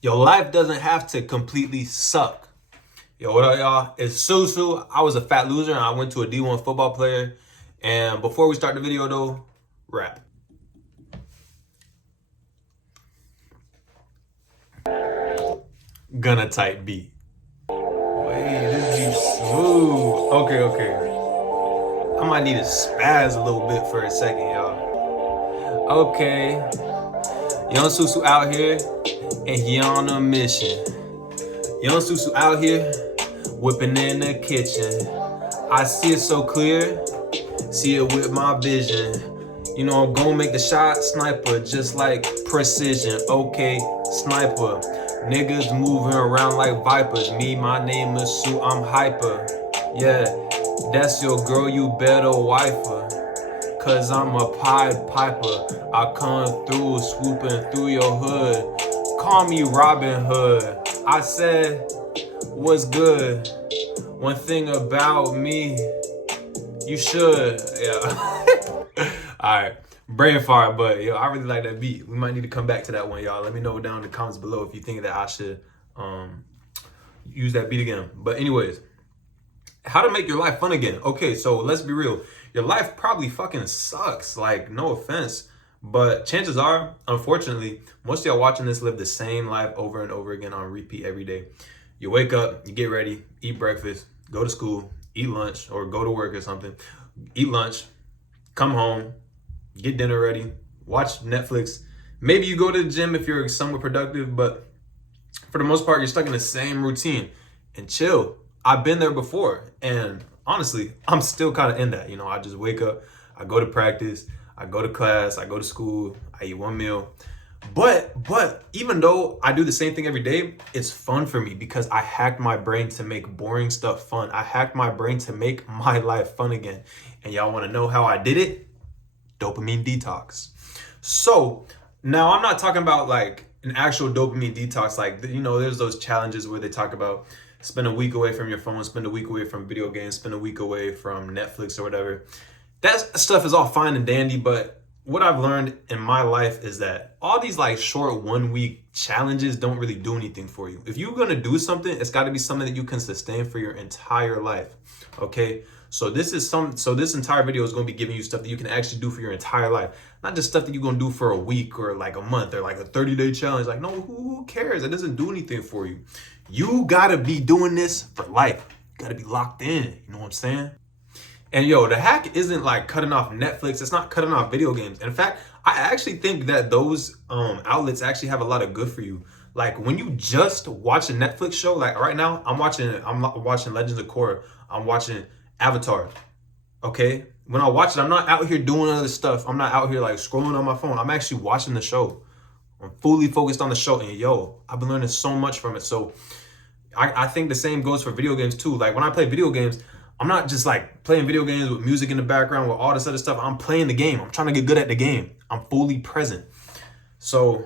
Your life doesn't have to completely suck. Yo, what up, y'all? It's Susu. I was a fat loser and I went to a D1 football player. And before we start the video, though, rap. Gonna type beat. Wait, this beat's smooth. Okay. I might need to spaz a little bit for a second, y'all. Okay. Young Susu out here and he on a mission. Young Susu out here whipping in the kitchen. I see it so clear, see it with my vision. You know, I'm gonna make the shot, sniper, just like precision. Okay, sniper. Niggas moving around like vipers. Me, my name is Sue, I'm hyper. Yeah, that's your girl, you better wife her. Cause I'm a Pied Piper. I come through, swooping through your hood. Call me Robin Hood. I said, what's good? One thing about me, you should. Yeah. All right. Brain fart, but yo, I really like that beat. We might need to come back to that one, y'all. Let me know down in the comments below if you think that I should use that beat again. But anyways, how to make your life fun again. Okay, so let's be real. Your life probably fucking sucks. Like, no offense. But chances are, unfortunately, most of y'all watching this live the same life over and over again on repeat every day. You wake up, you get ready, eat breakfast, go to school, eat lunch, or go to work or something. Eat lunch, come home, get dinner ready, watch Netflix. Maybe you go to the gym if you're somewhat productive, but for the most part, you're stuck in the same routine. And chill. I've been there before. And honestly, I'm still kind of in that. You know, I just wake up, I go to practice, I go to class, I go to school, I eat one meal. But even though I do the same thing every day, it's fun for me because I hacked my brain to make boring stuff fun. I hacked my brain to make my life fun again. And y'all want to know how I did it? Dopamine detox. So now I'm not talking about like an actual dopamine detox. Like, you know, there's those challenges where they talk about spend a week away from your phone, spend a week away from video games, spend a week away from Netflix or whatever. That stuff is all fine and dandy, but what I've learned in my life is that all these like short 1 week challenges don't really do anything for you. If you're gonna do something, it's got to be something that you can sustain for your entire life. Okay, so this entire video is gonna be giving you stuff that you can actually do for your entire life, not just stuff that you're gonna do for a week or like a month or like a 30-day challenge. Like, no, who cares? It doesn't do anything for you. You gotta be doing this for life. You gotta be locked in. You know what I'm saying? And yo, the hack isn't like cutting off Netflix. It's not cutting off video games. In fact, I actually think that those outlets actually have a lot of good for you. Like when you just watch a Netflix show, like right now, I'm watching Legends of Korra. I'm watching Avatar. Okay? When I watch it, I'm not out here doing other stuff. I'm not out here like scrolling on my phone. I'm actually watching the show. I'm fully focused on the show. And yo, I've been learning so much from it. So I think the same goes for video games too. Like when I play video games, I'm not just like playing video games with music in the background with all this other stuff. I'm playing the game. I'm trying to get good at the game. I'm fully present. So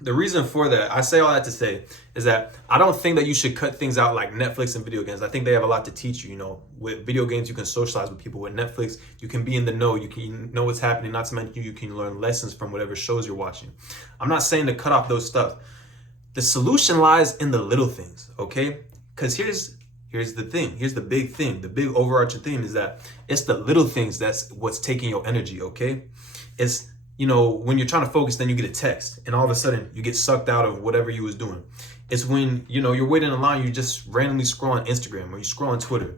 the reason for that, I say all that to say, is that I don't think that you should cut things out like Netflix and video games. I think they have a lot to teach you. You know, with video games, you can socialize with people. With Netflix, you can be in the know. You can know what's happening. Not to mention, you can learn lessons from whatever shows you're watching. I'm not saying to cut off those stuff. The solution lies in the little things, okay? Because here's the thing. Here's the big thing. The big overarching theme is that it's the little things that's what's taking your energy, okay? It's, you know, when you're trying to focus, then you get a text and all of a sudden you get sucked out of whatever you was doing. It's when, you know, you're waiting in line, you just randomly scroll on Instagram or you scroll on Twitter.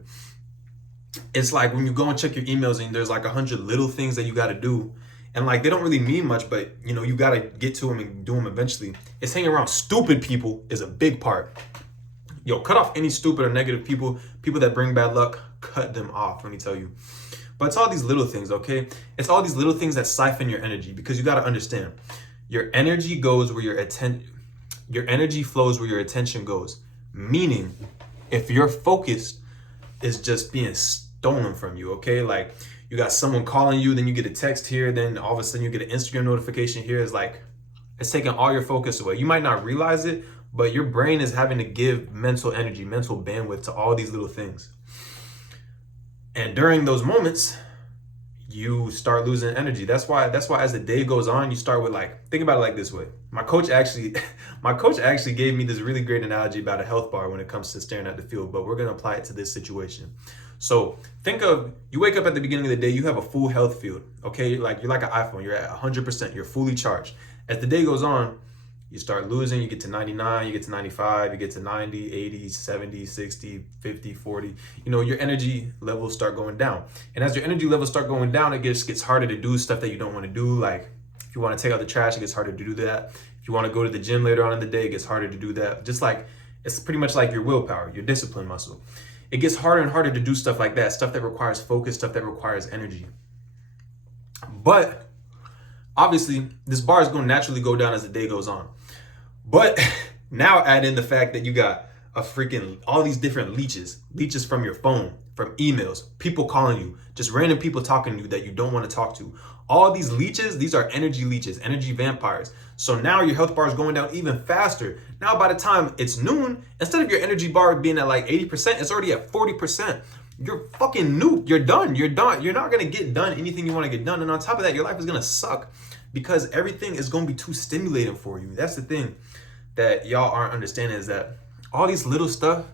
It's like when you go and check your emails and there's like 100 little things that you got to do. And like, they don't really mean much, but you know, you got to get to them and do them eventually. It's hanging around stupid people is a big part. Yo, cut off any stupid or negative people that bring bad luck, cut them off, let me tell you. But it's all these little things, okay? It's all these little things that siphon your energy because you got to understand, your energy goes where your energy flows where your attention goes. Meaning, if your focus is just being stolen from you, okay? Like you got someone calling you, then you get a text here, then all of a sudden you get an Instagram notification here. It's like, it's taking all your focus away. You might not realize it, but your brain is having to give mental energy, mental bandwidth to all these little things. And during those moments, you start losing energy. That's why as the day goes on, you start with like, think about it like this way. My coach actually gave me this really great analogy about a health bar when it comes to staring at the field, but we're going to apply it to this situation. So think of, you wake up at the beginning of the day, you have a full health field, okay? Like you're like an iPhone, you're at 100%, you're fully charged. As the day goes on, you start losing, you get to 99, you get to 95, you get to 90, 80, 70, 60, 50, 40. You know, your energy levels start going down. And as your energy levels start going down, it gets harder to do stuff that you don't want to do. Like if you want to take out the trash, it gets harder to do that. If you want to go to the gym later on in the day, it gets harder to do that. Just like, it's pretty much like your willpower, your discipline muscle. It gets harder and harder to do stuff like that, stuff that requires focus, stuff that requires energy. But obviously, this bar is going to naturally go down as the day goes on. But now add in the fact that you got all these different leeches from your phone, from emails, people calling you, just random people talking to you that you don't want to talk to. All these leeches, these are energy leeches, energy vampires. So now your health bar is going down even faster. Now by the time it's noon, instead of your energy bar being at like 80%, it's already at 40%. You're fucking nuked. You're done. You're not going to get done anything you want to get done. And on top of that, your life is going to suck because everything is going to be too stimulating for you. That's the thing that y'all aren't understanding, is that all these little stuff,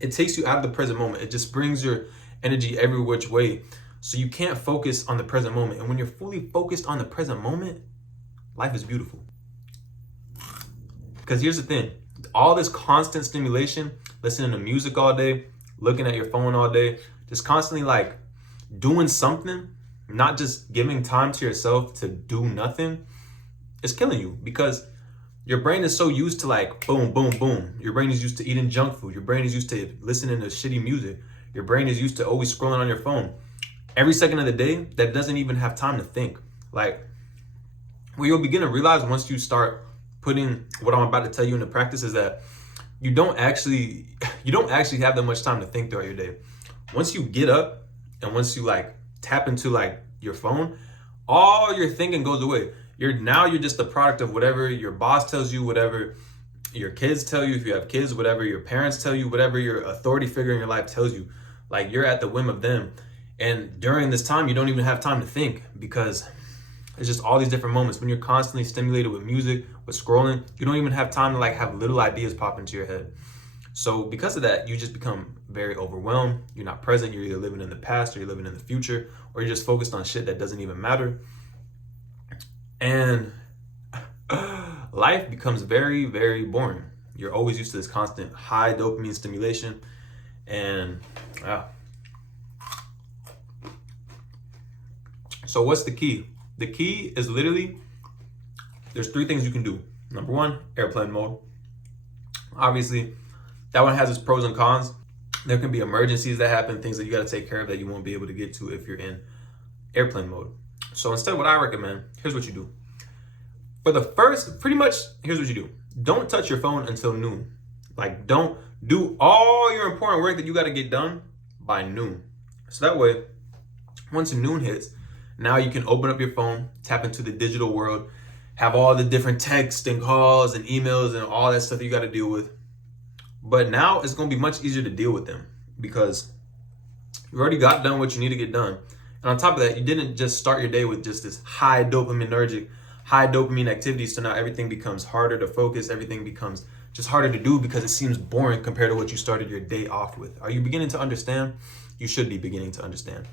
it takes you out of the present moment. It just brings your energy every which way. So you can't focus on the present moment. And when you're fully focused on the present moment, life is beautiful. Because here's the thing, all this constant stimulation, listening to music all day, looking at your phone all day, just constantly like doing something, not just giving time to yourself to do nothing, is killing you. Because your brain is so used to like boom, boom, boom. Your brain is used to eating junk food. Your brain is used to listening to shitty music. Your brain is used to always scrolling on your phone. Every second of the day, that doesn't even have time to think. Like, what you'll begin to realize once you start putting what I'm about to tell you into practice is that you don't actually have that much time to think throughout your day. Once you get up and once you like tap into like your phone, all your thinking goes away. You're just the product of whatever your boss tells you, whatever your kids tell you, if you have kids, whatever your parents tell you, whatever your authority figure in your life tells you. Like, you're at the whim of them. And during this time, you don't even have time to think, because it's just all these different moments. When you're constantly stimulated with music, with scrolling, you don't even have time to like have little ideas pop into your head. So because of that, you just become very overwhelmed. You're not present. You're either living in the past or you're living in the future, or you're just focused on shit that doesn't even matter. And life becomes very, very boring. You're always used to this constant high dopamine stimulation. And so what's the key? The key is literally, there's 3 things you can do. Number 1, airplane mode. Obviously, that one has its pros and cons. There can be emergencies that happen, things that you got to take care of that you won't be able to get to if you're in airplane mode. So instead, what I recommend, here's what you do. For the first, here's what you do. Don't touch your phone until noon. Like, don't do all your important work that you got to get done by noon. So that way, once noon hits, now you can open up your phone, tap into the digital world, have all the different texts and calls and emails and all that stuff that you got to deal with. But now it's going to be much easier to deal with them because you already got done what you need to get done. And on top of that, you didn't just start your day with just this high dopamine activity. So now everything becomes harder to focus. Everything becomes just harder to do because it seems boring compared to what you started your day off with. Are you beginning to understand? You should be beginning to understand.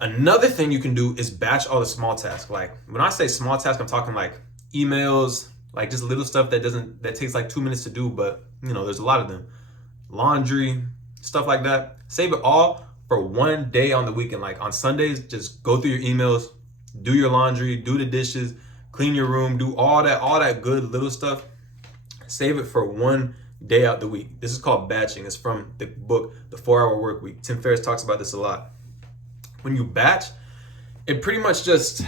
Another thing you can do is batch all the small tasks. Like, when I say small tasks, I'm talking like emails, like just little stuff that takes like 2 minutes to do, but you know, there's a lot of them. Laundry, stuff like that. Save it all for one day on the weekend. Like on Sundays, just go through your emails, do your laundry, do the dishes, clean your room, do all that good little stuff. Save it for one day out the week. This is called batching. It's from the book, The 4-Hour Workweek. Tim Ferriss talks about this a lot. When you batch, it pretty much just,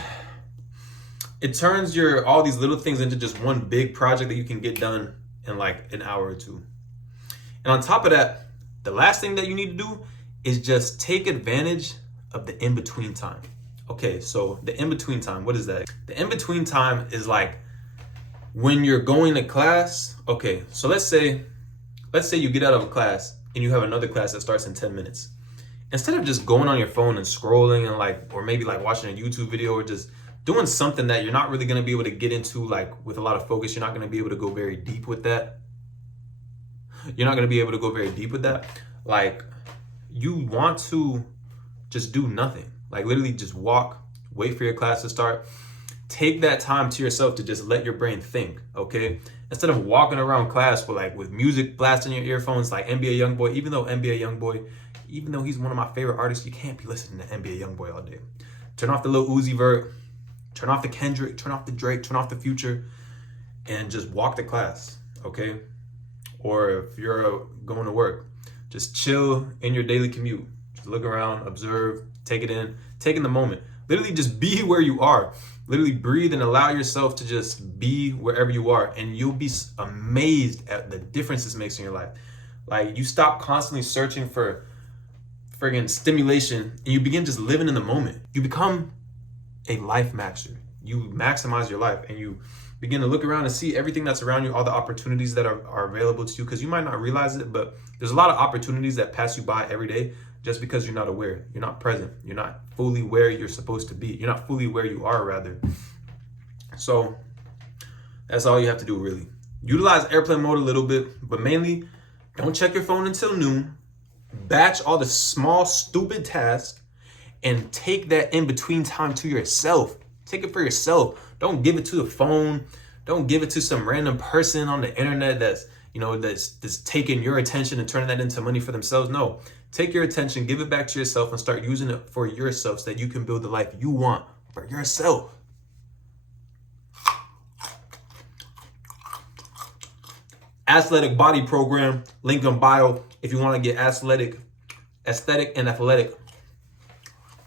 it turns all these little things into just one big project that you can get done in like an hour or two. And on top of that, the last thing that you need to do is just take advantage of the in-between time. Okay, so the in-between time, what is that? The in-between time is like when you're going to class. Okay, so let's say you get out of a class and you have another class that starts in 10 minutes. instead of just going on your phone and scrolling and like, or maybe like watching a YouTube video or just doing something that you're not really going to be able to get into like with a lot of focus, you're not going to be able to go very deep with that. You're not going to be able to go very deep with that. Like, you want to just do nothing. Like, literally just walk, wait for your class to start. Take that time to yourself to just let your brain think, okay? Instead of walking around class with music blasting in your earphones like NBA Youngboy, even though he's one of my favorite artists, you can't be listening to NBA Youngboy all day. Turn off the Lil Uzi Vert, turn off the Kendrick, turn off the Drake, turn off the Future, and just walk to class, okay? Or if you're going to work, just chill in your daily commute. Just look around, observe, take it in the moment. Literally just be where you are. Literally breathe and allow yourself to just be wherever you are, and you'll be amazed at the difference this makes in your life. Like, you stop constantly searching for friggin' stimulation and you begin just living in the moment. You become a life maxer. You maximize your life and you begin to look around and see everything that's around you, all the opportunities that are available to you, because you might not realize it, but there's a lot of opportunities that pass you by every day just because you're not aware, you're not present, you're not fully where you're supposed to be, you're not fully where you are, rather. So that's all you have to do, really. Utilize airplane mode a little bit, but mainly don't check your phone until noon. Batch all the small, stupid tasks and take that in between time to yourself. Take it for yourself. Don't give it to the phone. Don't give it to some random person on the internet that's taking your attention and turning that into money for themselves. No, take your attention, give it back to yourself, and start using it for yourself so that you can build the life you want for yourself. Athletic Body Program, link in bio if you want to get aesthetic and athletic.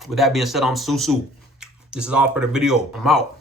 With that being said, I'm Susu. This is all for the video. I'm out.